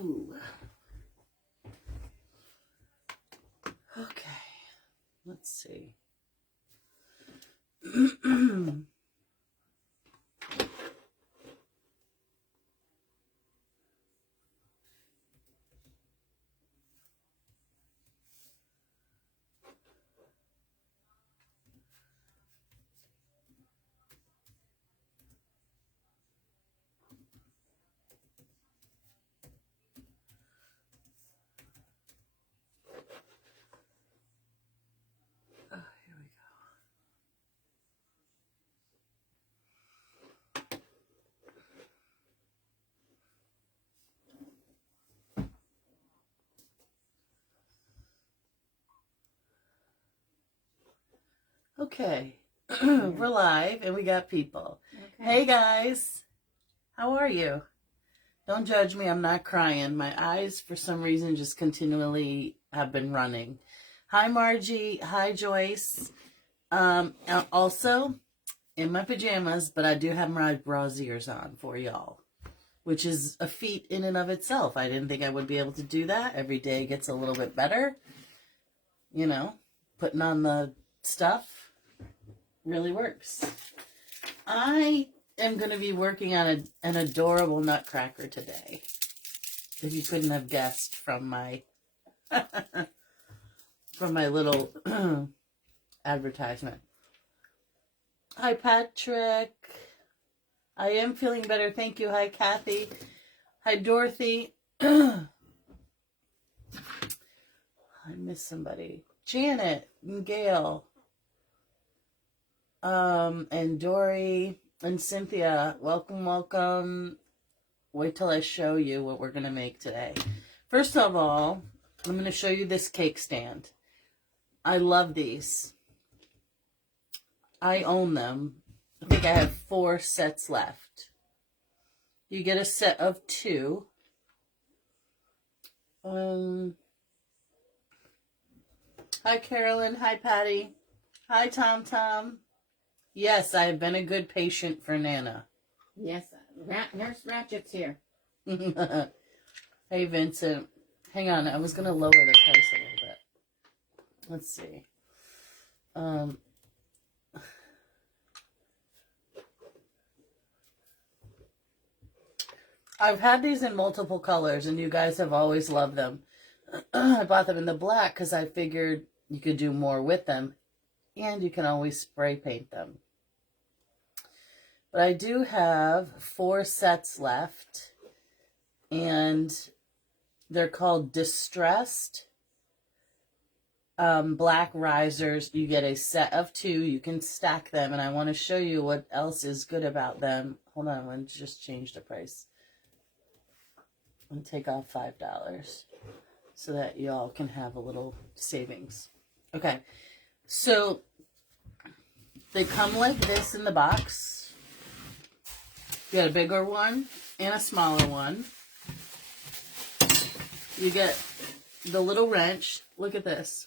Ooh. Okay. Let's see. Here we go. Okay. We're live and we got people. Okay. Hey guys. How are you? Don't judge me. I'm not crying. My eyes, for some reason, just continually have been running. Hi, Margie. Hi, Joyce. Also, in my pajamas, but I do have my brasiers on for y'all, which is a feat in and of itself. I didn't think I would be able to do that. Every day gets a little bit better. You know, putting on the stuff really works. I am going to be working on an adorable Nutcracker today. If you couldn't have guessed from my from my little advertisement. Hi, Patrick. I am feeling better. Thank you. Hi, Kathy. Hi, Dorothy. I missed somebody. Janet and Gail. And Dory and Cynthia. Welcome, welcome. Wait till I show you what we're going to make today. First of all, I'm going to show you this cake stand. I love these. I own them. I think I have 4 sets left. You get a set of 2. Hi, Carolyn. Hi, Patty. Hi, Tom Tom. Yes, I have been a good patient for Nana. Yes, Nurse Ratchet's here. Hey, Vincent. Hang on, I was going to lower the price a little bit. Let's see. I've had these in multiple colors, and you guys have always loved them. I bought them in the black because I figured you could do more with them, and you can always spray paint them. But I do have 4 sets left, and they're called Distressed Black Risers. You get a set of 2. You can stack them, and I want to show you what else is good about them. Hold on, I'm going to just change the price. And take off $5 so that y'all can have a little savings. Okay, so they come like this in the box. You got a bigger one and a smaller one. You get the little wrench. Look at this.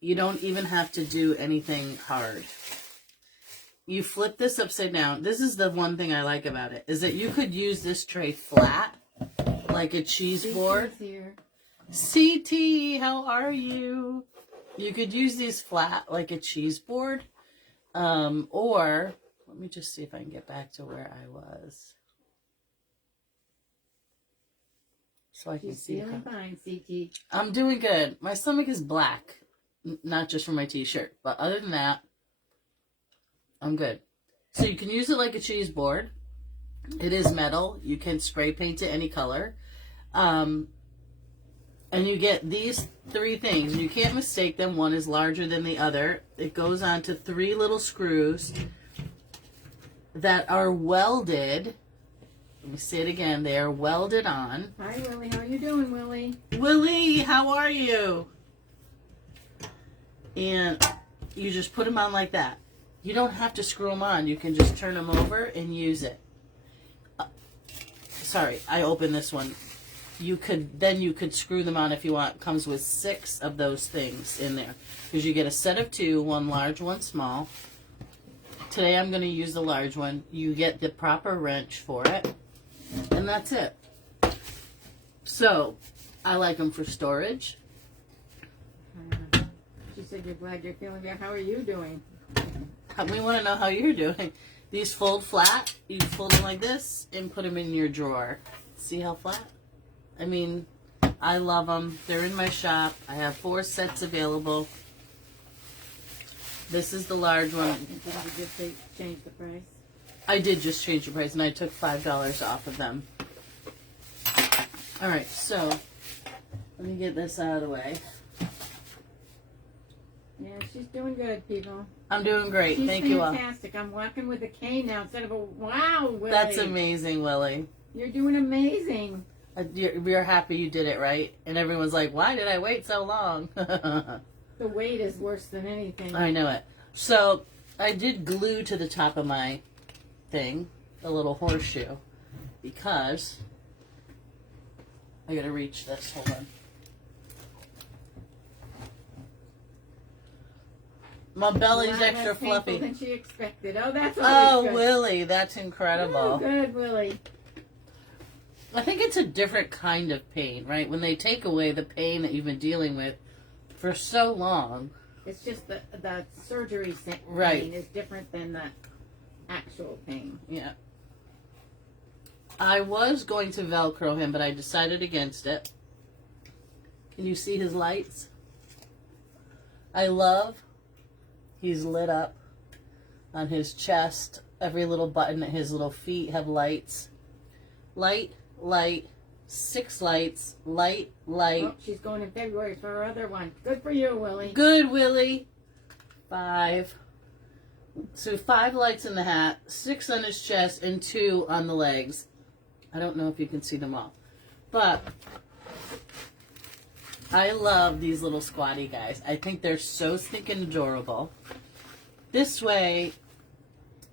You don't even have to do anything hard. You flip this upside down. This is the one thing I like about it, is that you could use this tray flat, like a cheese board. CT, how are you? You could use these flat, like a cheese board. Or, let me just see if I can get back to where I was. So I can see. Feeling fine, CT. I'm doing good. My stomach is black, not just from my t-shirt, but other than that, I'm good. So you can use it like a cheese board. It is metal. You can spray paint it any color. And you get these 3 things. You can't mistake them. One is larger than the other. It goes on to 3 little screws that are welded. Let me say it again. They are welded on. Hi, Willie. How are you doing, Willie? Willie, how are you? And you just put them on like that. You don't have to screw them on. You can just turn them over and use it. Sorry, I opened this one. You could screw them on if you want. It comes with 6 of those things in there. Because you get a set of 2, one large, one small. Today I'm going to use the large one. You get the proper wrench for it. And that's it. So, I like them for storage. She said you're glad you're feeling better. How are you doing? We want to know how you're doing. These fold flat. You fold them like this and put them in your drawer. See how flat? I mean, I love them. They're in my shop. I have 4 sets available. This is the large one. And did you just change the price? I did just change the price, and I took $5 off of them. All right, so let me get this out of the way. Yeah, she's doing good, people. I'm doing great. She's Thank you all. fantastic. I'm walking with a cane now instead of a wow, Willie. That's amazing, Willie. You're doing amazing. We are happy you did it, right? And everyone's like, why did I wait so long? The weight is worse than anything. I know it. So I did glue to the top of my thing a little horseshoe because I gotta reach this. Hold on. My belly's extra less painful fluffy. than she expected. Oh, that's Oh, always good. Willie, that's incredible. Oh, good, Willie. I think it's a different kind of pain, right? When they take away the pain that you've been dealing with for so long. It's just the surgery pain Right. is different than the actual pain. Yeah. I was going to Velcro him, but I decided against it. Can you see his lights? I love he's lit up on his chest. Every little button at his little feet have lights. Light, light, 6 lights, light, light. Oh, she's going in February for her other one. Good for you, Willie. Good, Willie. 5. So 5 lights in the hat, 6 on his chest, and 2 on the legs. I don't know if you can see them all. But I love these little squatty guys. I think they're so stinking adorable. This way,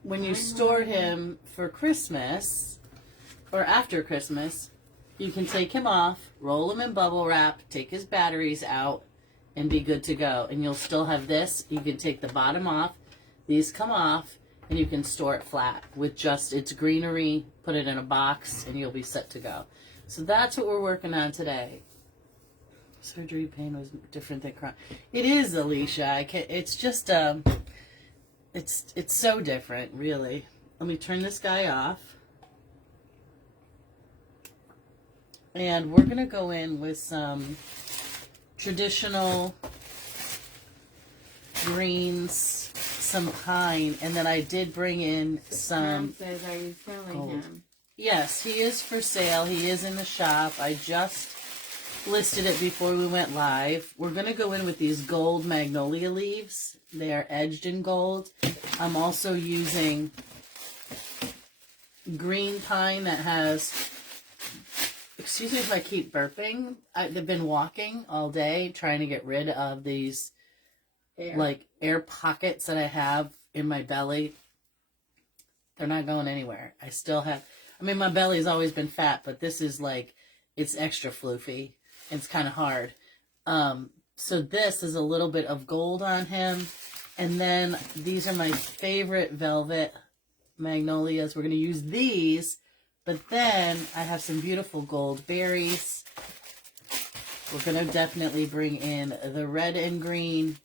when you store him for Christmas, or after Christmas, you can take him off, roll him in bubble wrap, take his batteries out, and be good to go. And you'll still have this. You can take the bottom off. These come off, and you can store it flat with just its greenery, put it in a box, and you'll be set to go. So that's what we're working on today. Surgery pain was different than crying. It is, Alicia. I can't, it's just, it's so different, really. Let me turn this guy off. And we're going to go in with some traditional greens, some pine, and then I did bring in some... Tom says, are you selling gold. him? Yes, he is for sale. He is in the shop. I just listed it before we went live. We're going to go in with these gold magnolia leaves. They are edged in gold. I'm also using green pine that has... Excuse me if I keep burping. I've been walking all day trying to get rid of these air pockets that I have in my belly. They're not going anywhere. I still have, I mean, my belly's always been fat, but this is like, it's extra floofy. It's kind of hard. So this is a little bit of gold on him. And then these are my favorite velvet magnolias. We're going to use these. But then I have some beautiful gold berries. We're going to definitely bring in the red and green.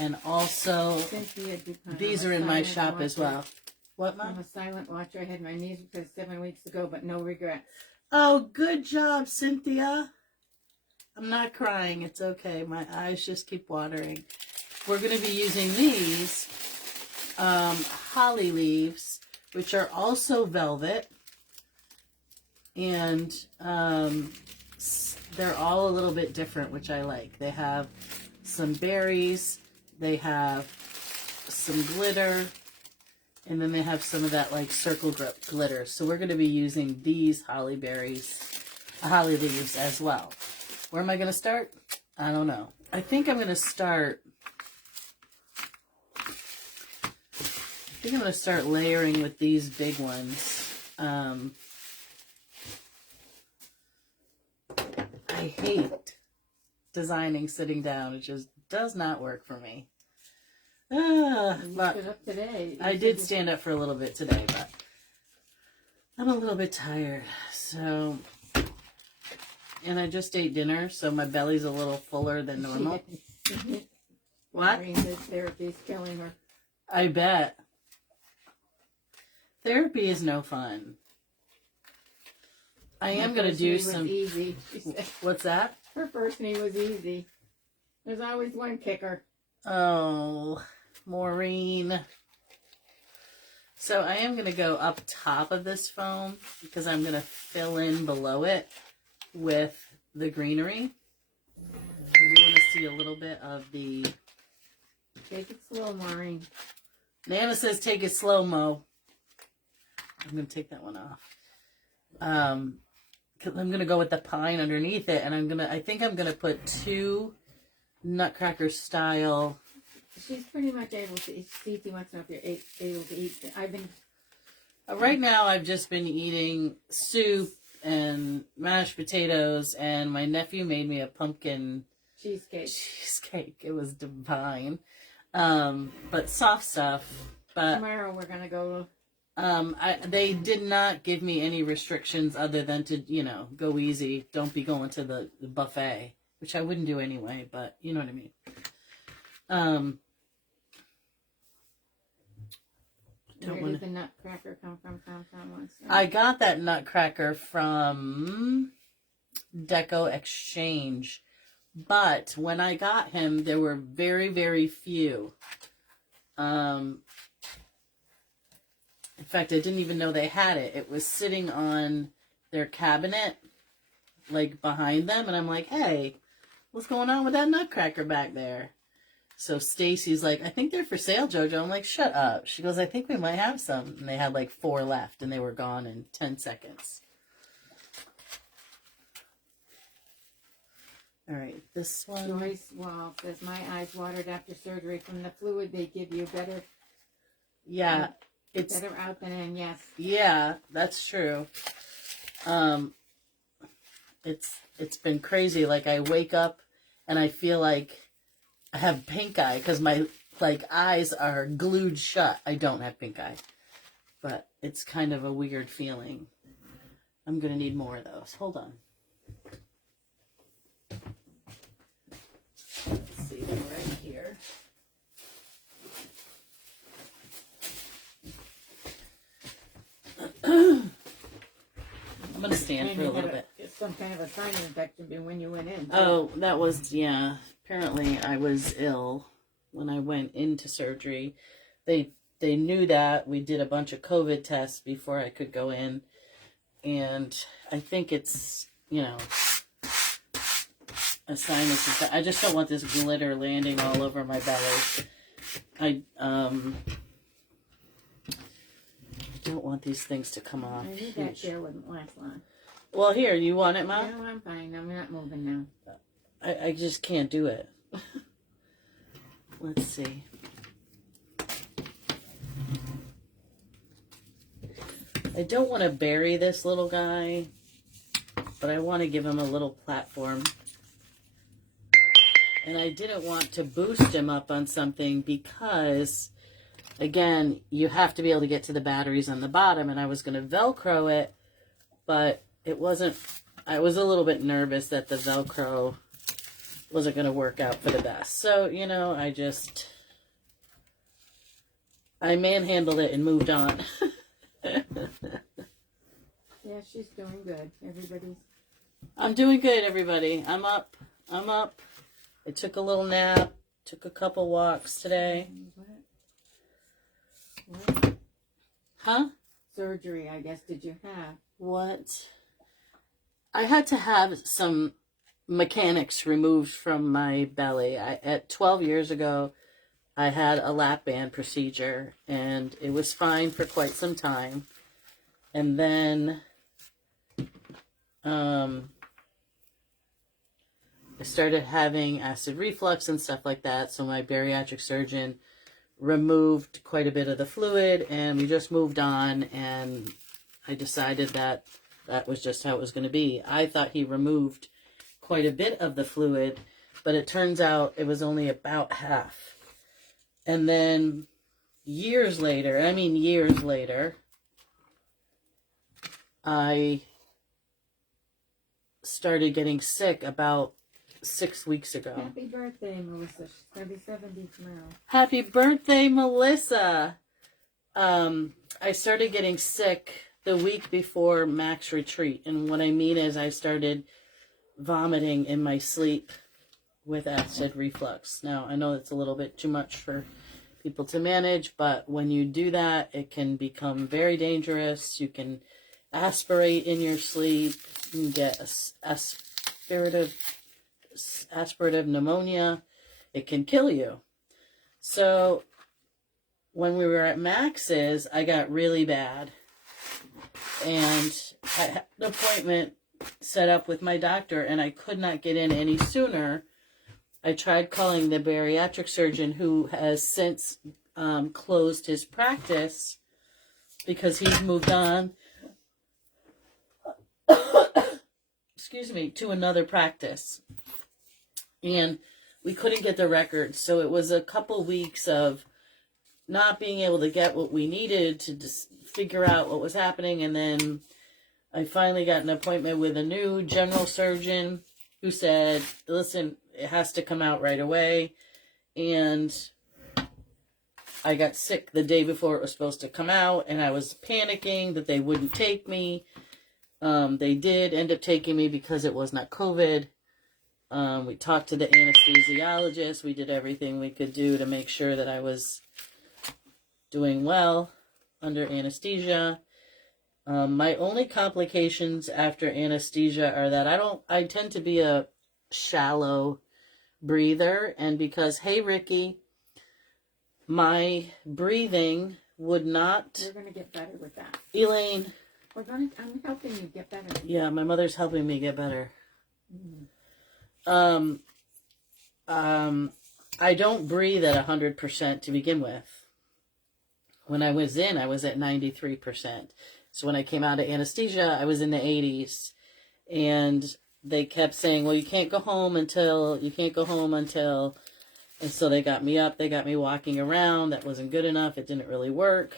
And also, these are in my shop as well. What, Mom? I'm a silent watcher. I had my knees replaced 7 weeks ago, but no regrets. Oh, good job, Cynthia. I'm not crying. It's okay. My eyes just keep watering. We're going to be using these holly leaves, which are also velvet. And they're all a little bit different, which I like. They have some berries, they have some glitter, and then they have some of that like circle glitter. So we're going to be using these holly leaves as well. Where am I going to start? I don't know. I think I'm going to start... layering with these big ones. I hate designing sitting down. It just does not work for me. But up today. I did stand up for a little bit today, but I'm a little bit tired. So And I just ate dinner, so my belly's a little fuller than normal. What? Maureen says therapy's killing her. I bet. Therapy is no fun. I am going to do some... Easy, she said. What's that? Her first knee was easy. There's always one kicker. Oh, Maureen. So I am going to go up top of this foam because I'm going to fill in below it with the greenery. You want to see a little bit of the... Take it slow, Maureen. Nana says take it slow-mo. I'm going to take that one off. I'm going to go with the pine underneath it, and I think I'm going to put 2 Nutcracker style. She's pretty much able to eat. Cece wants to know if you're able to eat. I've been... Right now, I've just been eating soup and mashed potatoes, and my nephew made me a pumpkin cheesecake. It was divine. But soft stuff. But tomorrow we're going to go... they did not give me any restrictions other than to, go easy. Don't be going to the buffet, which I wouldn't do anyway, but you know what I mean. Where did the Nutcracker come from? I got that Nutcracker from Deco Exchange, but when I got him, there were very, very few. In fact, I didn't even know they had it. It was sitting on their cabinet, like behind them, and I'm like, hey, what's going on with that Nutcracker back there? So Stacy's like, I think they're for sale, Jojo. I'm like, shut up. She goes, I think we might have some. And they had like 4 left, and they were gone in 10 seconds. All right, this one. Joyce Wall says, my eyes watered after surgery from the fluid they give you. Better. Yeah. It's better out than in, yes. Yeah, that's true. It's been crazy. Like, I wake up and I feel like I have pink eye because my eyes are glued shut. I don't have pink eye, but it's kind of a weird feeling. I'm gonna need more of those. Hold on. Let's see, they're right here. I'm going to stand for a little bit. Some kind of a sinus infection when you went in. Oh, that was, yeah. Apparently I was ill when I went into surgery. They knew that. We did a bunch of COVID tests before I could go in. And I think it's, a sinus infection. I just don't want this glitter landing all over my belly. I don't want these things to come off. I knew that chair wouldn't last long. Well, here, you want it, Mom? No, I'm fine. I'm not moving now. I just can't do it. Let's see. I don't want to bury this little guy, but I want to give him a little platform. And I didn't want to boost him up on something because, again, you have to be able to get to the batteries on the bottom, and I was going to Velcro it, but it wasn't, I was a little bit nervous that the Velcro wasn't going to work out for the best. So, I manhandled it and moved on. Yeah, she's doing good. I'm doing good, everybody. I'm up. I took a little nap, took a couple walks today. What? Huh? Surgery, I guess, did you have? What? I had to have some mechanics removed from my belly. At 12 years ago, I had a lap band procedure, and it was fine for quite some time. And then I started having acid reflux and stuff like that, so my bariatric surgeon removed quite a bit of the fluid, and we just moved on, and I decided that was just how it was going to be. I thought he removed quite a bit of the fluid, but it turns out it was only about half. And then years later, I started getting sick about 6 weeks ago. Happy birthday, Melissa. She's going to be 70 tomorrow. Happy birthday, Melissa. I started getting sick the week before Mac's retreat. And what I mean is I started vomiting in my sleep with acid reflux. Now, I know it's a little bit too much for people to manage, but when you do that, it can become very dangerous. You can aspirate in your sleep. You can get aspirative pneumonia. It can kill you. So when we were at Max's, I got really bad. And I had an appointment set up with my doctor, and I could not get in any sooner. I tried calling the bariatric surgeon, who has since closed his practice because he's moved on excuse me, to another practice. And we couldn't get the records. So it was a couple weeks of not being able to get what we needed to just figure out what was happening. And then I finally got an appointment with a new general surgeon who said, listen, it has to come out right away. And I got sick the day before it was supposed to come out, and I was panicking that they wouldn't take me. They did end up taking me because it was not COVID. We talked to the anesthesiologist. We did everything we could do to make sure that I was doing well under anesthesia. My only complications after anesthesia are that I tend to be a shallow breather, and because, hey Ricky, my breathing would not... You're going to get better with that. Elaine. I'm helping you get better. Yeah, my mother's helping me get better. I don't breathe at 100% to begin with. When I was in, I was at 93%. So when I came out of anesthesia, I was in the 80s. And they kept saying, well, you can't go home until... And so they got me up. They got me walking around. That wasn't good enough. It didn't really work.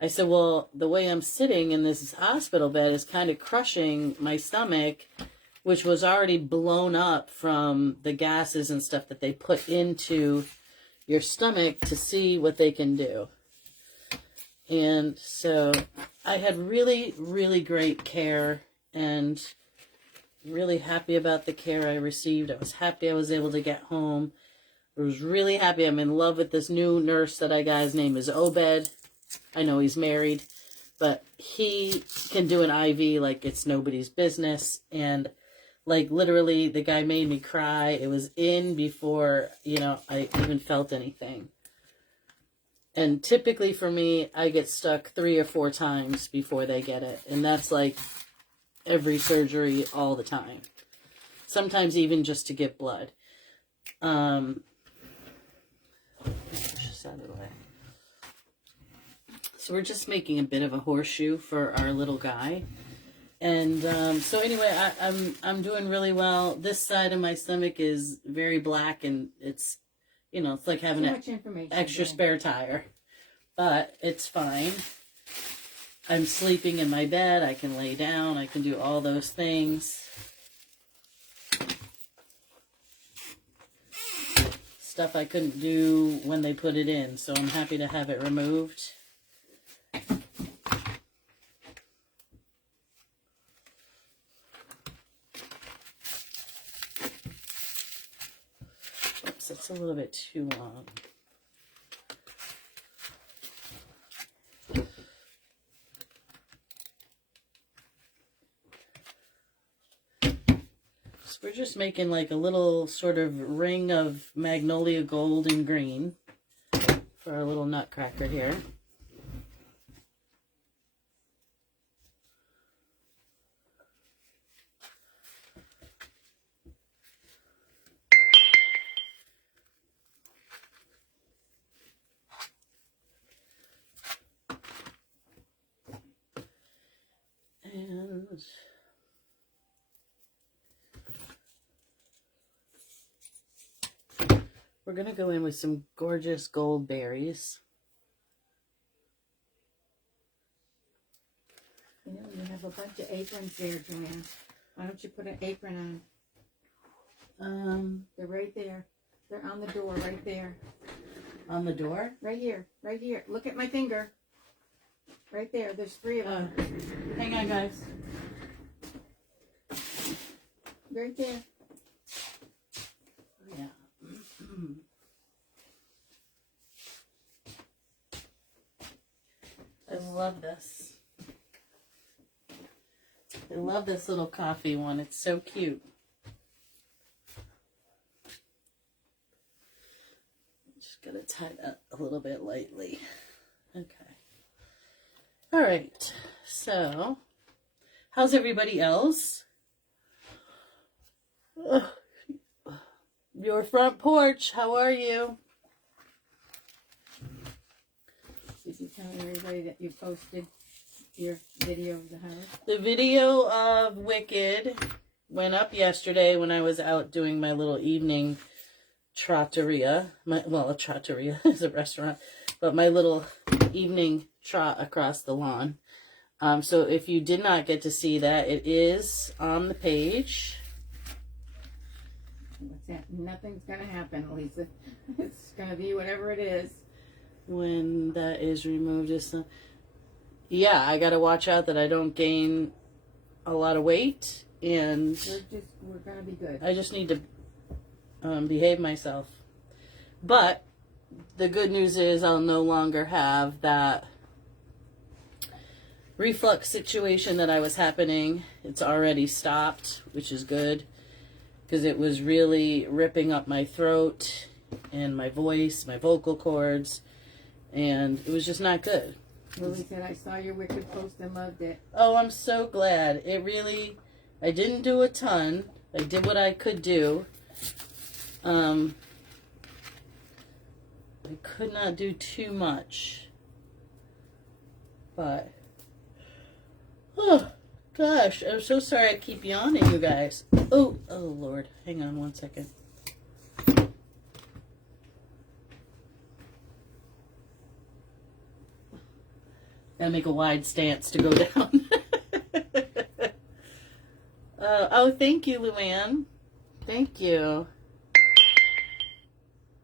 I said, well, the way I'm sitting in this hospital bed is kind of crushing my stomach, which was already blown up from the gases and stuff that they put into your stomach to see what they can do. And so I had really, really great care and really happy about the care I received. I was happy I was able to get home. I was really happy. I'm in love with this new nurse that I got. His name is Obed. I know he's married, but he can do an IV like it's nobody's business. And like literally the guy made me cry. It was in before, I even felt anything. And typically for me, I get stuck 3 or 4 times before they get it. And that's like every surgery all the time. Sometimes even just to get blood. Push this out of the way. So we're just making a bit of a horseshoe for our little guy. And so anyway, I'm doing really well. This side of my stomach is very black, and it's, it's like having an extra spare tire. But it's fine. I'm sleeping in my bed. I can lay down. I can do all those things. Stuff I couldn't do when they put it in. So I'm happy to have it removed. Oops, that's a little bit too long. So we're just making like a little sort of ring of magnolia gold and green for our little nutcracker here. And we're going to go in with some gorgeous gold berries. You have a bunch of aprons there, Joanne. Why don't you put an apron on? They're right there. They're on the door, right there. On the door? Right here, right here. Look at my finger. Right there. There's 3 of them. Hang on, guys. Right there. Yeah. I love this. I love this little coffee one. It's so cute. Just gotta tie that a little bit lightly. Okay. All right. So, how's everybody else? Ugh. Your front porch, how are you? Did you tell everybody that you posted your video of the house? The video of Wicked went up yesterday when I was out doing my little evening trotteria. A trotteria is a restaurant, but my little evening trot across the lawn. So if you did not get to see that, it is on the page. What's that? Nothing's gonna happen, Lisa. It's gonna be whatever it is. When that is removed, yeah, I gotta watch out that I don't gain a lot of weight, and we're gonna be good. I just need to behave myself. But the good news is I'll no longer have that reflux situation that I was happening. It's already stopped, which is good, because it was really ripping up my throat and my voice, my vocal cords, and it was just not good. Lily said, I saw your Wicked post and loved it. Oh, I'm so glad. I didn't do a ton. I did what I could do. I could not do too much. But, oh, gosh, I'm so sorry I keep yawning, you guys. Oh, Lord. Hang on one second. Gotta make a wide stance to go down. Oh, thank you, Luann. Thank you.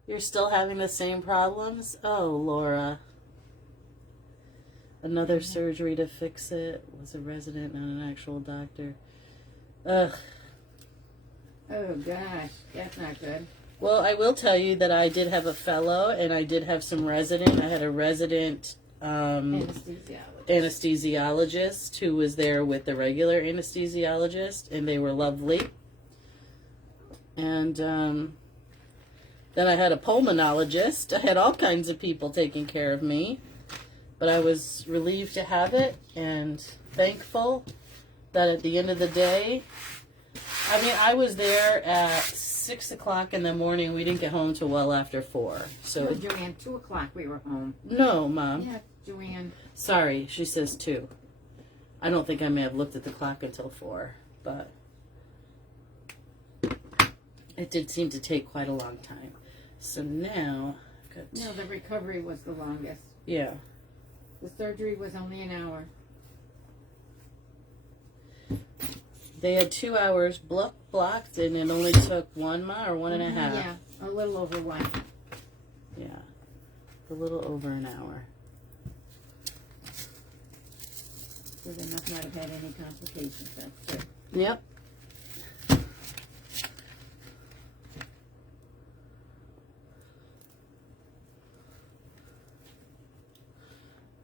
You're still having the same problems? Oh, Laura. Another surgery to fix it. Was a resident, not an actual doctor. Ugh. Oh, gosh. That's not good. Well, I will tell you that I did have a fellow, and I did have some resident. I had a resident anesthesiologist who was there with the regular anesthesiologist, and they were lovely. And then I had a pulmonologist. I had all kinds of people taking care of me, but I was relieved to have it and thankful that at the end of the day, I mean, I was there at 6 o'clock in the morning. We didn't get home till well after 4. So, no, Joanne, 2 o'clock we were home. No, Mom. Yeah, Joanne. Sorry, she says 2. I don't think I may have looked at the clock until 4, but it did seem to take quite a long time. So now I've got... No, the recovery was the longest. Yeah. The surgery was only an hour. They had 2 hours blocked, and it only took 1 or 1.5. Yeah, a little over 1. Yeah, a little over an hour. So they must not have had any complications. That's good. Yep.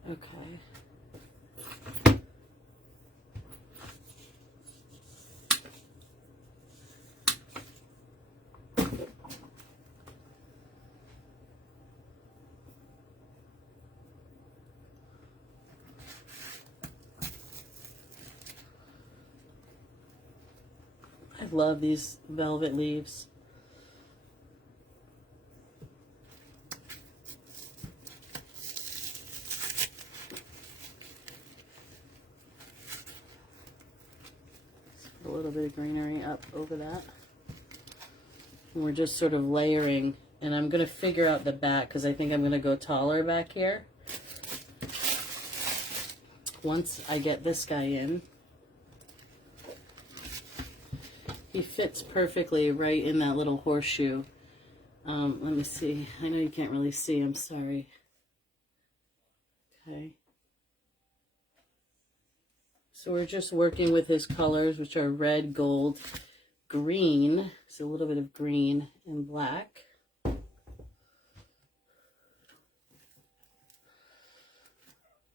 Okay. I love these velvet leaves. A little bit of greenery up over that. And we're just sort of layering, and I'm going to figure out the back because I think I'm going to go taller back here. Once I get this guy in. He fits perfectly right in that little horseshoe. Let me see. I know you can't really see. I'm sorry. Okay. So we're just working with his colors, which are red, gold, green. So a little bit of green and black. I'm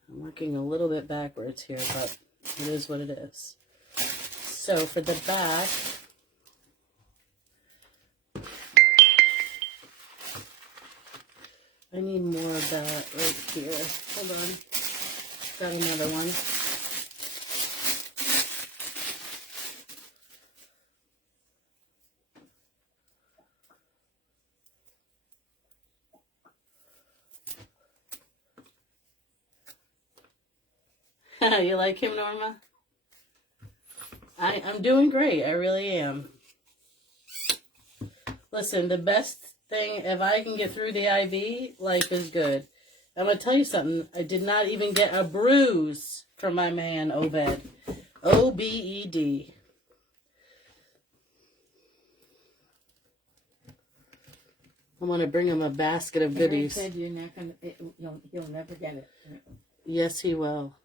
working a little bit backwards here, but it is what it is. So for the back, I need more of that right here. Hold on. Got another one. You like him, Norma? I'm doing great. I really am. Listen, the best thing, if I can get through the IV, life is good. I'm going to tell you something. I did not even get a bruise from my man, Obed. O-B-E-D. I'm going to bring him a basket of goodies. Said you're not gonna, he'll never get it. Yes, he will.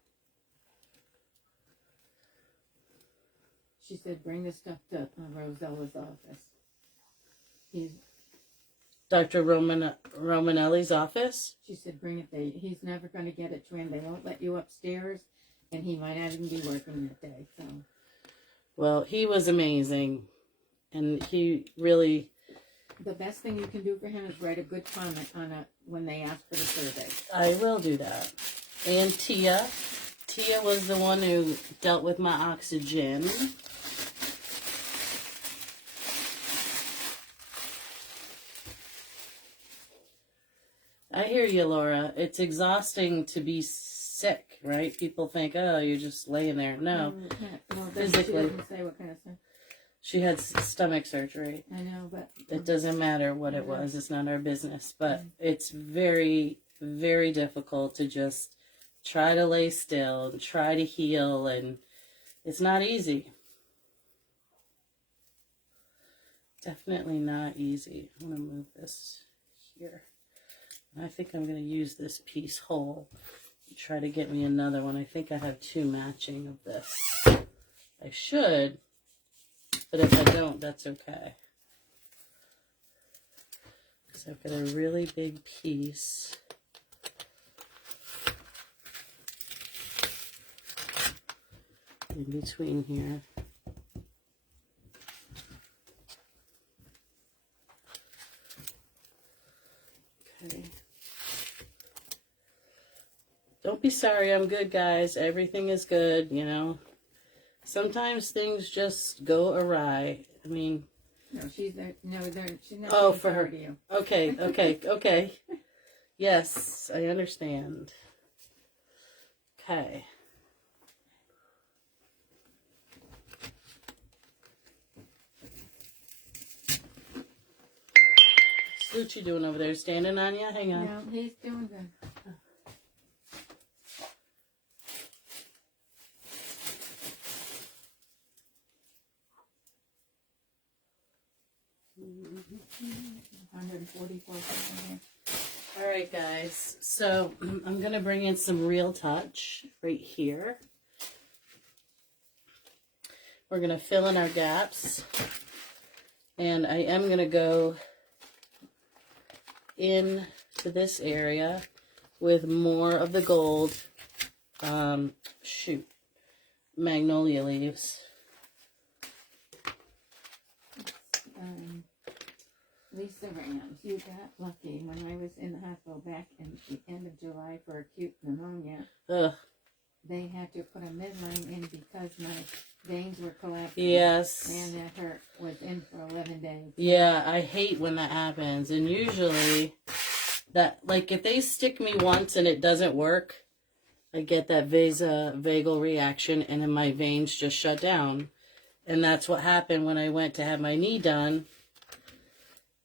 She said, bring the stuff to Rosella's office. He's Dr. Romanelli's office? She said, bring it there. He's never going to get it to him. They won't let you upstairs, and he might not even be working that day. So, well, he was amazing, and he really... The best thing you can do for him is write a good comment on it when they ask for the survey. I will do that. And Tia was the one who dealt with my oxygen. I hear you, Laura. It's exhausting to be sick, right? People think, oh, you're just laying there. No, physically. She doesn't say what kind of stuff. She had stomach surgery. I know, but... It doesn't matter what it was. It's not our business. But it's very, very difficult to just try to lay still and try to heal. And it's not easy. Definitely not easy. I'm going to move this here. I think I'm going to use this piece whole. Try to get me another one. I think I have two matching of this. I should, but if I don't, that's okay. So I've got a really big piece. In between here. Okay. Don't be sorry, I'm good, guys. Everything is good, you know. Sometimes things just go awry. I mean... No, she's there. No, she's not. Oh, for her. You. Okay, okay, okay. Yes, I understand. Okay. What you doing over there? Standing on you? Hang on. No, he's doing good. All right, guys. So I'm going to bring in some Real Touch right here. We're going to fill in our gaps. And I am going to go into this area with more of the gold magnolia leaves. Lisa Rams, you got lucky when I was in the hospital back in the end of July for acute pneumonia. Ugh. They had to put a midline in because my veins were collapsing. Yes. And that hurt. Was in for 11 days. Yeah, I hate when that happens. And usually, that, like, if they stick me once and it doesn't work, I get that vagal reaction and then my veins just shut down. And that's what happened when I went to have my knee done.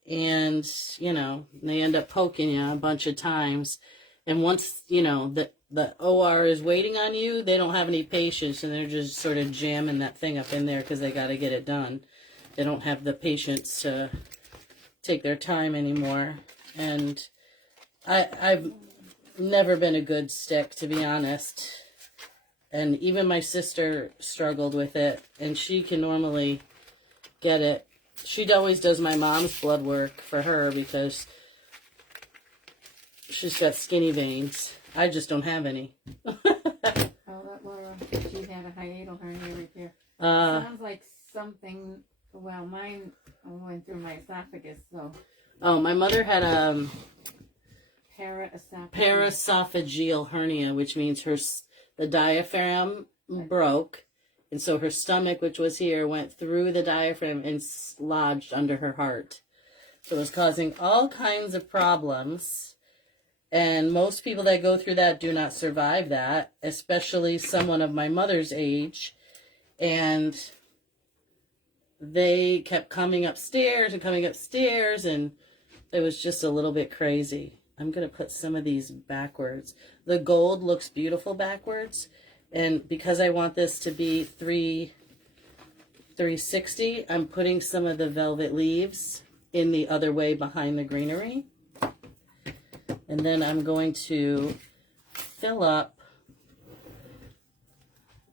And, you know, they end up poking you a bunch of times. And once, you know, the OR is waiting on you, they don't have any patience. And they're just sort of jamming that thing up in there because they got to get it done. They don't have the patience to take their time anymore. And I've never been a good stick, to be honest. And even my sister struggled with it, and she can normally get it. She always does my mom's blood work for her because she's got skinny veins. I just don't have any. Oh, that Laura, she had a hiatal hernia repair. Sounds like something, well, mine went through my esophagus, so. Oh, my mother had a paraesophageal hernia, which means the diaphragm broke, and so her stomach, which was here, went through the diaphragm and lodged under her heart. So it was causing all kinds of problems, and most people that go through that do not survive that, especially someone of my mother's age, and they kept coming upstairs, and it was just a little bit crazy. I'm going to put some of these backwards. The gold looks beautiful backwards. And because I want this to be 360, I'm putting some of the velvet leaves in the other way behind the greenery. And then I'm going to fill up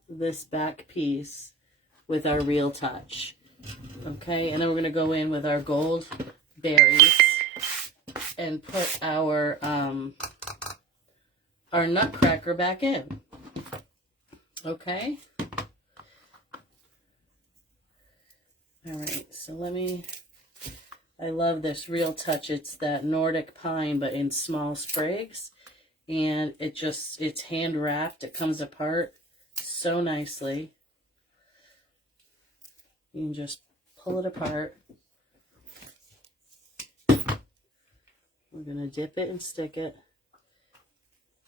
this back piece with our Real Touch. Okay, and then we're going to go in with our gold berries and put our Nutcracker back in. Okay. All right, so I love this Real Touch. It's that Nordic pine, but in small sprigs. And it's hand wrapped. It comes apart so nicely. You can just pull it apart. We're going to dip it and stick it.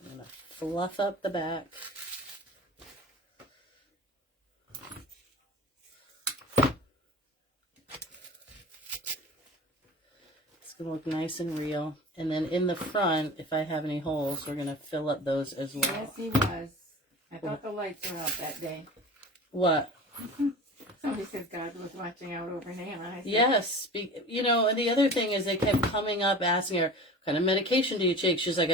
I'm going to fluff up the back. It's going to look nice and real. And then in the front, if I have any holes, we're going to fill up those as well. Yes, he was. I thought the lights were out that day. What? Somebody says God was watching out over Nana. I said, yes. And the other thing is they kept coming up asking her, what kind of medication do you take? She's like,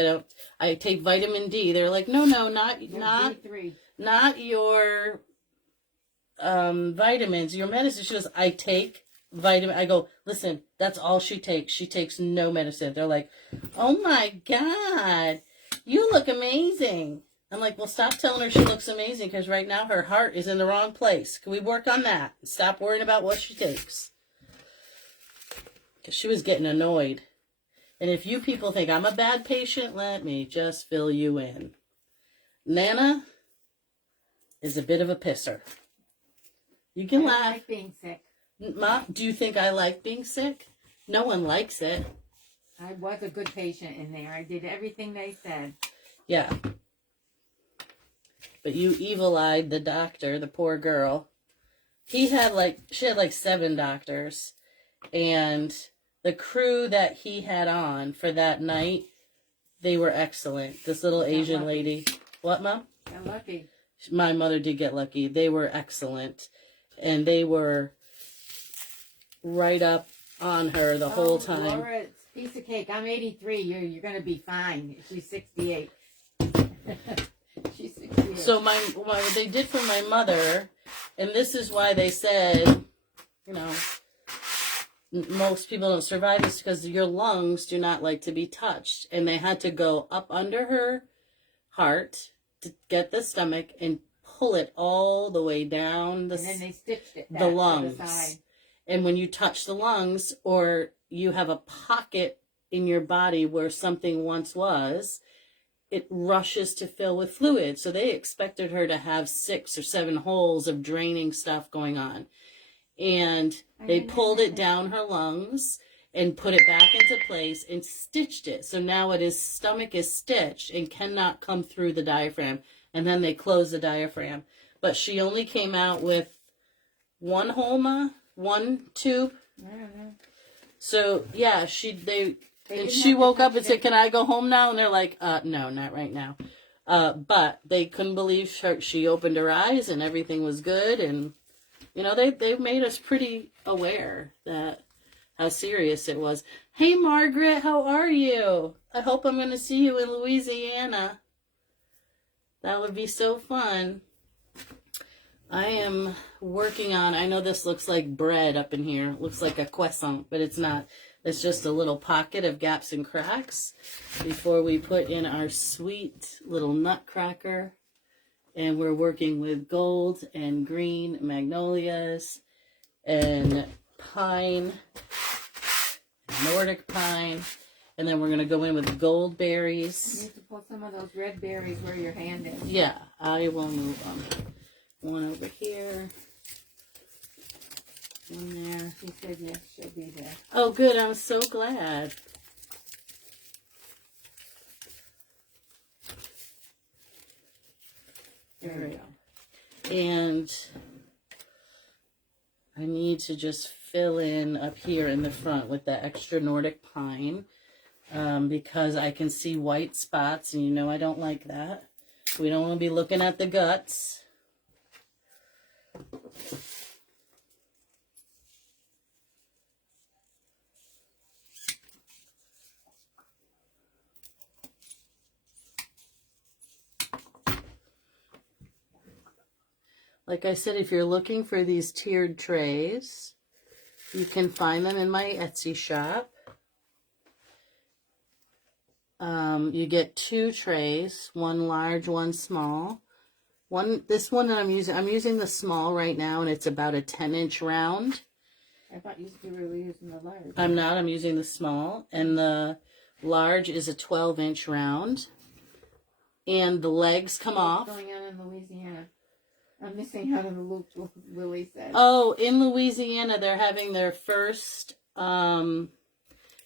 I take vitamin D. They're like, no, not D3. Not your vitamins, your medicine. She goes, I take vitamin. I go, listen, that's all she takes. She takes no medicine. They're like, oh my God, you look amazing. I'm like, well, stop telling her she looks amazing because right now her heart is in the wrong place. Can we work on that? Stop worrying about what she takes. Because she was getting annoyed. And if you people think I'm a bad patient, let me just fill you in. Nana is a bit of a pisser. You can laugh. I like being sick. Ma, do you think I like being sick? No one likes it. I was a good patient in there. I did everything they said. Yeah. But you evil-eyed the doctor, the poor girl. She had like 7 doctors. And the crew that he had on for that night, they were excellent. This little Asian lady. What, Mom? Got lucky. My mother did get lucky. They were excellent. And they were right up on her the whole time. Laura, it's a piece of cake. I'm 83. You're going to be fine. She's 68. She's 68. So what they did for my mother, and this is why they said, most people don't survive this because your lungs do not like to be touched. And they had to go up under her heart to get the stomach and pull it all the way down and then they stitched it back the to lungs. the side. And when you touch the lungs or you have a pocket in your body where something once was, it rushes to fill with fluid. So they expected her to have 6 or 7 holes of draining stuff going on. And they pulled it down her lungs and put it back into place and stitched it. So now stomach is stitched and cannot come through the diaphragm. And then they close the diaphragm. But she only came out with 1 hole, Ma? 1 tube? I don't know. So, yeah, she woke up and said, can I go home now? And they're like, no, not right now. But they couldn't believe she opened her eyes and everything was good. And You know, they made us pretty aware that how serious it was. Hey, Margaret, how are you? I hope I'm going to see you in Louisiana. That would be so fun. I am working on, I know this looks like bread up in here. It looks like a croissant, but it's not. It's just a little pocket of gaps and cracks before we put in our sweet little nutcracker. And we're working with gold and green magnolias and pine, Nordic pine. And then we're going to go in with gold berries. You need to pull some of those red berries where your hand is. Yeah, I will move them. One over here. One there. She said yes, she'll be there. Oh, good. I'm so glad. There we go. And I need to just fill in up here in the front with the extra Nordic pine because I can see white spots, and you know I don't like that. We don't want to be looking at the guts. Like I said, if you're looking for these tiered trays, you can find them in my Etsy shop. You get 2 trays, one large, one small. This one that I'm using the small right now, and it's about a 10-inch round. I thought you were using the large. I'm not. I'm using the small, and the large is a 12-inch round. And the legs come off. What's going on in Louisiana? I'm missing out on the loop Lily said. Oh, in Louisiana, they're having their first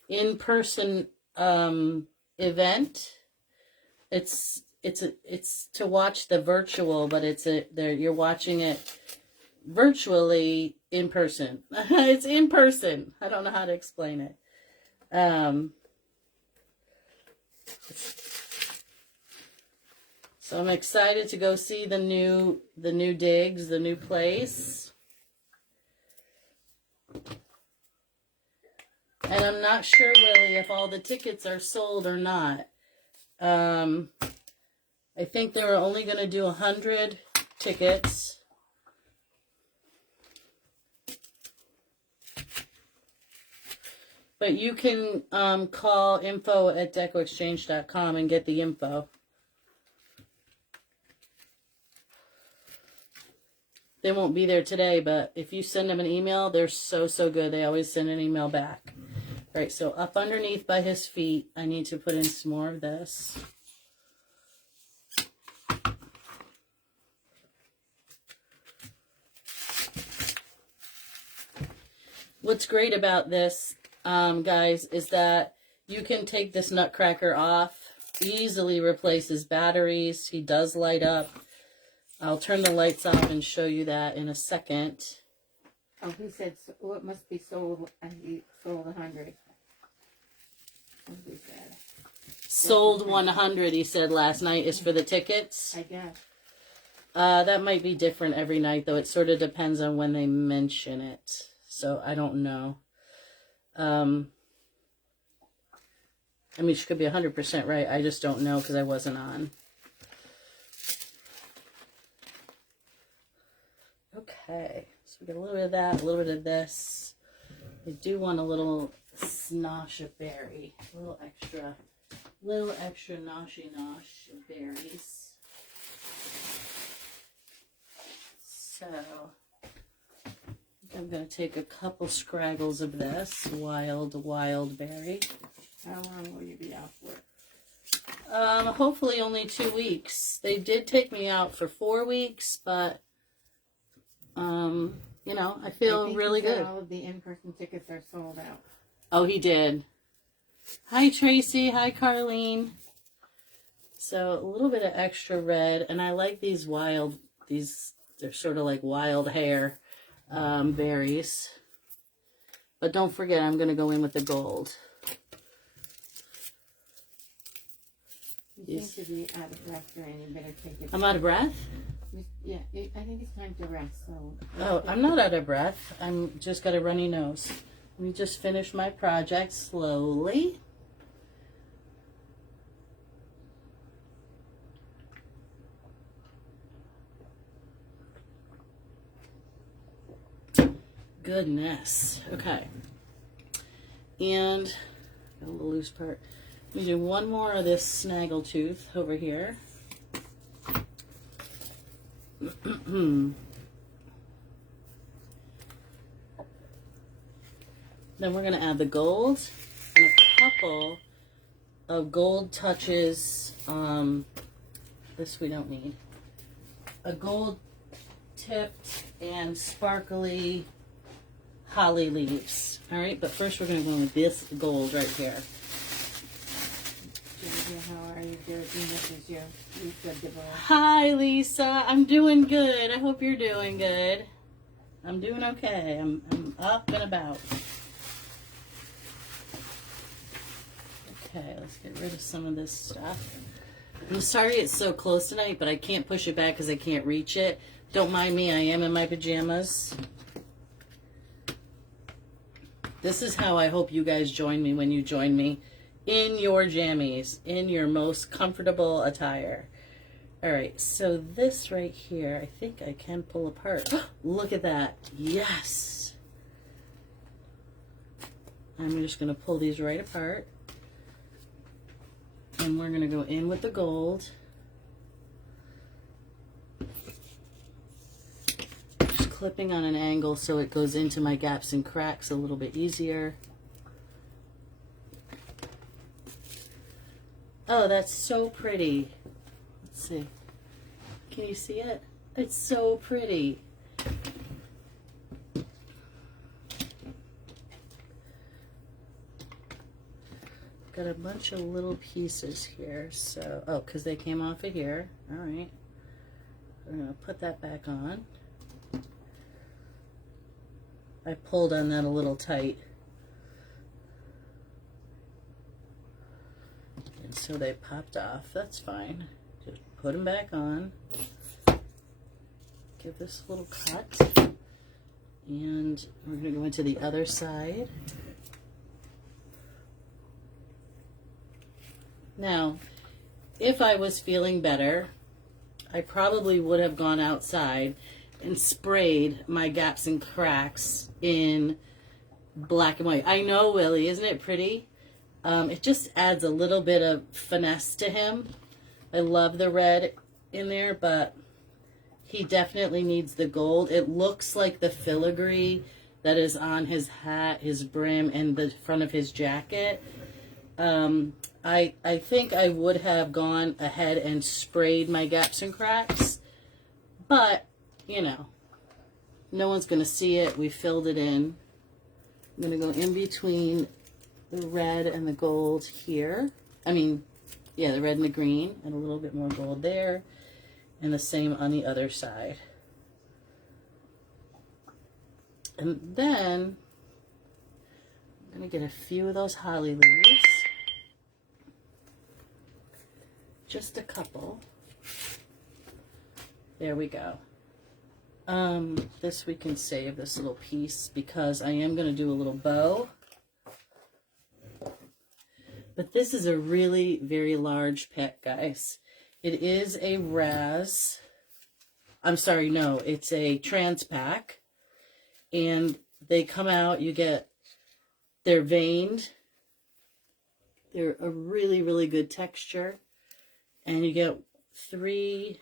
in-person event. It's to watch the virtual, but you're watching it virtually in person. It's in person. I don't know how to explain it. So I'm excited to go see the new digs, the new place. And I'm not sure, Willie, if all the tickets are sold or not. I think they were only going to do 100 tickets. But you can call info@decoexchange.com and get the info. They won't be there today, but if you send them an email, they're so good. They always send an email back. All right, so up underneath by his feet, I need to put in some more of this. What's great about this, guys, is that you can take this nutcracker off, easily replace his batteries. He does light up. I'll turn the lights off and show you that in a second. Oh, he said, well, it must be sold. He sold 100. What he said. Sold 100, he said last night, is for the tickets. I guess. That might be different every night, though. It sort of depends on when they mention it. So I don't know. I mean, she could be 100% right. I just don't know because I wasn't on. Okay, so we get a little bit of that, a little bit of this. I do want a little snosh of berry, a little extra noshy nosh of berries. So I'm going to take a couple scraggles of this wild berry. How long will you be out for? Hopefully only 2 weeks. They did take me out for 4 weeks, but you know, I feel really good. All of the in-person tickets are sold out. Oh, he did. Hi, Tracy. Hi, Carlene. So a little bit of extra red, and I like these they're sort of like wild hair berries. But don't forget, I'm going to go in with the gold. You seem to be out of breath, or you better take it. I'm out of breath? Yeah, I think it's time to rest. So. Oh, I'm not out of breath. I'm just got a runny nose. Let me just finish my project slowly. Goodness. Okay. And got a little loose part. Let me do one more of this snaggle tooth over here. Then we're going to add the gold and a couple of gold touches. This we don't need. A gold tipped and sparkly holly leaves. All right, but first we're going to go with this gold right here. Julia, how are you doing? This is your Lisa DeVoe. Hi, Lisa. I'm doing good. I hope you're doing good. I'm doing okay. I'm up and about. Okay, let's get rid of some of this stuff. I'm sorry it's so close tonight, but I can't push it back because I can't reach it. Don't mind me. I am in my pajamas. This is how I hope you guys join me when you join me in your jammies, in your most comfortable attire. All right, so this right here, I think I can pull apart. Look at that. Yes. I'm just going to pull these right apart. And we're going to go in with the gold. Just clipping on an angle so it goes into my gaps and cracks a little bit easier. Oh, that's so pretty. Let's see. Can you see it? It's so pretty. Got a bunch of little pieces here, so, oh, because they came off of here. All right. We're going to put that back on. I pulled on that a little tight. And so they popped off. That's fine. Just put them back on. Give this a little cut. And we're going to go into the other side. Now, if I was feeling better, I probably would have gone outside and sprayed my gaps and cracks in black and white. I know, Willie, isn't it pretty? It just adds a little bit of finesse to him. I love the red in there, but he definitely needs the gold. It looks like the filigree that is on his hat, his brim, and the front of his jacket. I think I would have gone ahead and sprayed my gaps and cracks, but, you know, no one's going to see it. We filled it in. I'm going to go in between the red and the gold here. I mean, yeah, the red and the green, and a little bit more gold there, and the same on the other side. And then I'm going to get a few of those holly leaves. Just a couple. There we go. This we can save, this little piece, because I am going to do a little bow. But this is a really very large pack, guys. It is a Raz. I'm sorry, no, it's a trans pack. And they come out, you get, they're veined. They're a really, really good texture. And you get 3,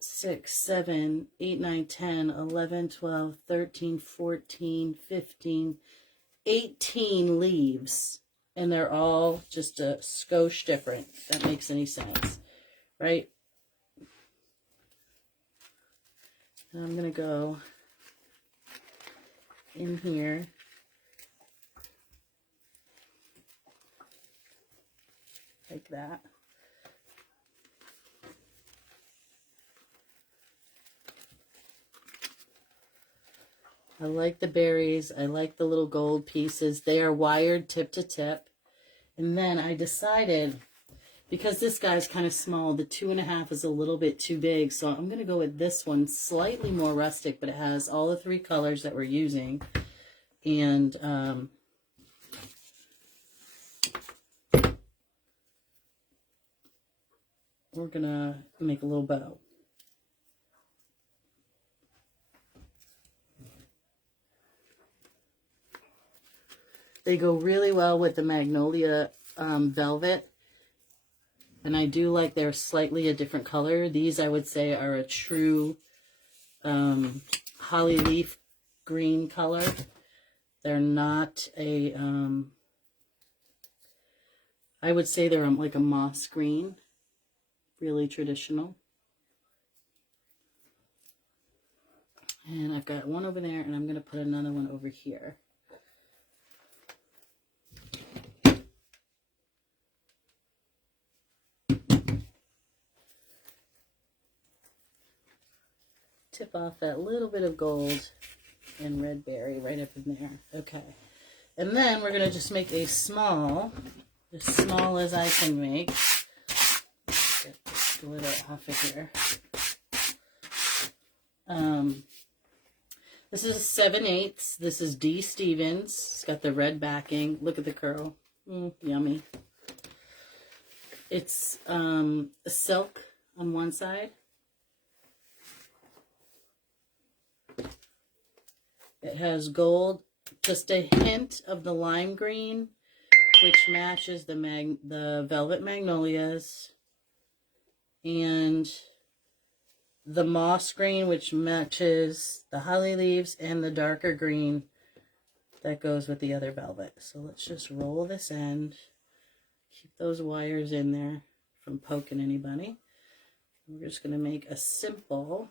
6, 7, 8, 9, 10, 11, 12, 13, 14, 15, 18 leaves. And they're all just a skosh different, if that makes any sense. Right? And I'm going to go in here. Like that. I like the berries. I like the little gold pieces. They are wired tip to tip. And then I decided because this guy's kind of small, the 2.5 is a little bit too big. So I'm going to go with this one, slightly more rustic, but it has all the 3 colors that we're using. And we're going to make a little bow. They go really well with the magnolia velvet. And I do like they're slightly a different color. These, I would say, are a true holly leaf green color. They're not a, I would say they're like a moss green. Really traditional. And I've got one over there, and I'm going to put another one over here. Tip off that little bit of gold and red berry right up in there. Okay. And then we're going to just make a small, as small as I can make. Get this glitter off of here. This is a 7/8. This is D. Stevens. It's got the red backing. Look at the curl. Yummy. It's a silk on one side. It has gold, just a hint of the lime green, which matches the velvet magnolias, and the moss green, which matches the holly leaves, and the darker green that goes with the other velvet. So let's just roll this end, keep those wires in there from poking anybody. We're just going to make a simple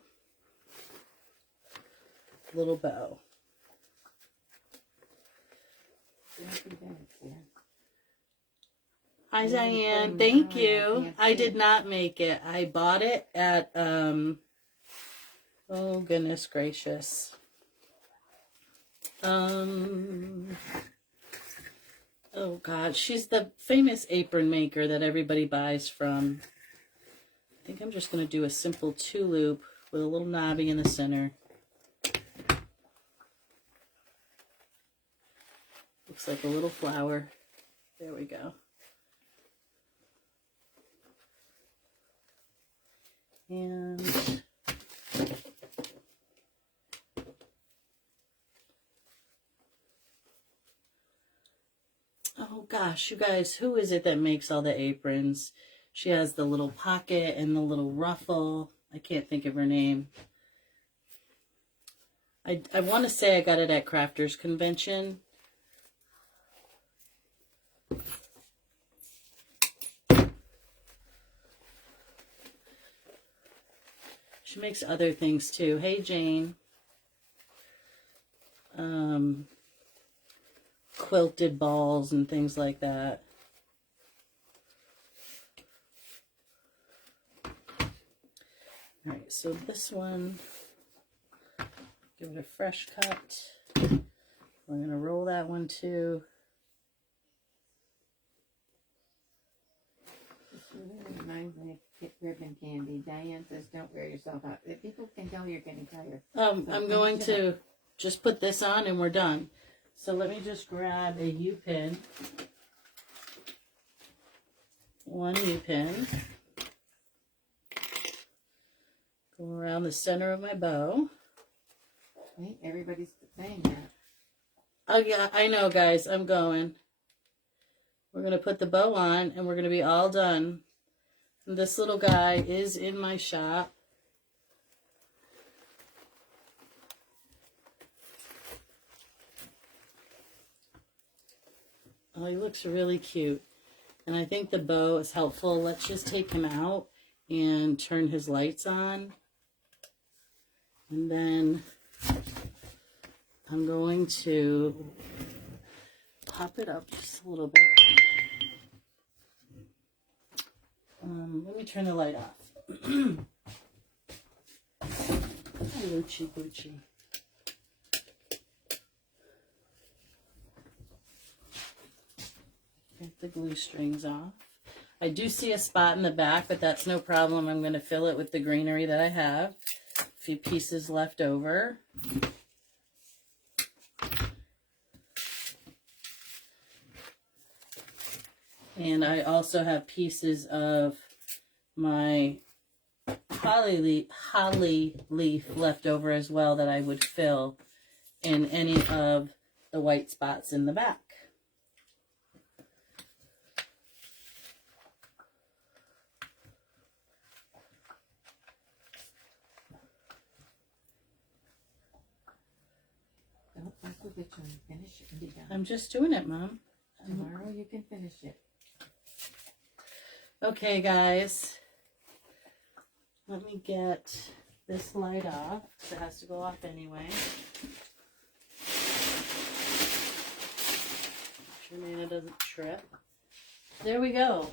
little bow. Hi, Diane. Thank you. I did not make it. I bought it at, oh, goodness gracious. Oh, God. She's the famous apron maker that everybody buys from. I think I'm just going to do a simple 2-loop with a little knobby in the center. Looks like a little flower. There we go. And oh gosh, you guys, who is it that makes all the aprons? She has the little pocket and the little ruffle. I can't think of her name. I want to say I got it at Crafters Convention. She makes other things too. Hey, Jane. Quilted balls and things like that. All right, so this one, give it a fresh cut. We're going to roll that one too. This really reminds me of ribbon candy. Diane says, don't wear yourself out. If people can tell you're getting tired. I'm going to just put this on and we're done. So let me just grab a U-pin. One U-pin. Go around the center of my bow. Wait, everybody's saying that. Oh yeah, I know, guys. I'm going. We're going to put the bow on and we're going to be all done. And this little guy is in my shop. Oh, he looks really cute. And I think the bow is helpful. Let's just take him out and turn his lights on. And then I'm going to pop it up just a little bit. Let me turn the light off. Loochie Boochie. Get the glue strings off. I do see a spot in the back, but that's no problem. I'm going to fill it with the greenery that I have. A few pieces left over. And I also have pieces of my holly leaf left over as well that I would fill in any of the white spots in the back. Don't fuss with it, John. Finish it and be done. I'm just doing it, Mom. Tomorrow you can finish it. Okay, guys. Let me get this light off. It has to go off anyway. Make sure Nana doesn't trip. There we go.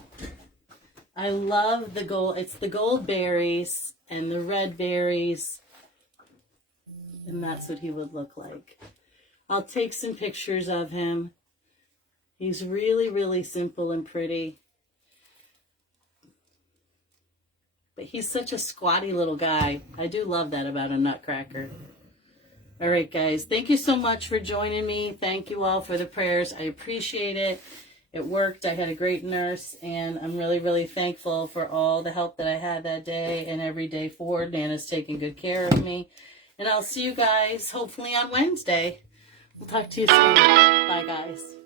I love the gold. It's the gold berries and the red berries. And that's what he would look like. I'll take some pictures of him. He's really, really simple and pretty. But he's such a squatty little guy. I do love that about a Nutcracker. All right, guys. Thank you so much for joining me. Thank you all for the prayers. I appreciate it. It worked. I had a great nurse, and I'm really, really thankful for all the help that I had that day and every day forward. Nana's taking good care of me. And I'll see you guys hopefully on Wednesday. We'll talk to you soon. Bye, guys.